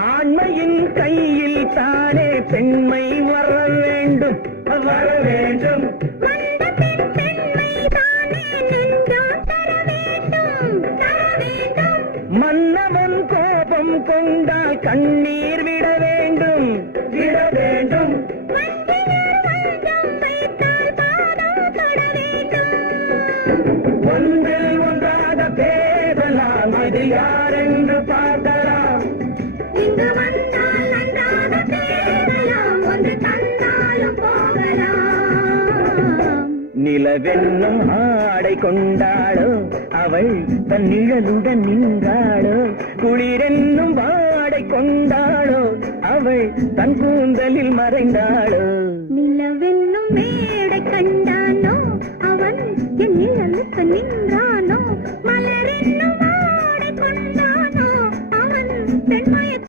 ஆண்மையின் கையில் தானே பெண்மை வர வேண்டும் வர வேண்டும். மன்னவன் கோபம் கொண்டால் கண்ணீர் விட வேண்டும் விட வேண்டும். ஒன்றில் ஒன்றாக பேசலாம், அது யாரென்று பார்க்கலாம். இங்கு வந்தால் நன்றாக பேசலாம், ஒன்று தந்தாலும் போகலாம். நிலவென்னும் ஆடை கொண்டாளோ அவள் தன் நிழலுடன் நின்றாளோ, குளிரென்னும் வாடை கொண்டாளோ அவள் தன் கூந்தலில் மறைந்தாளோ. நிலவென்னும் மேடை கண்டானோ அவன் என் நிழலுக்கு நின்றானோ, மலரின்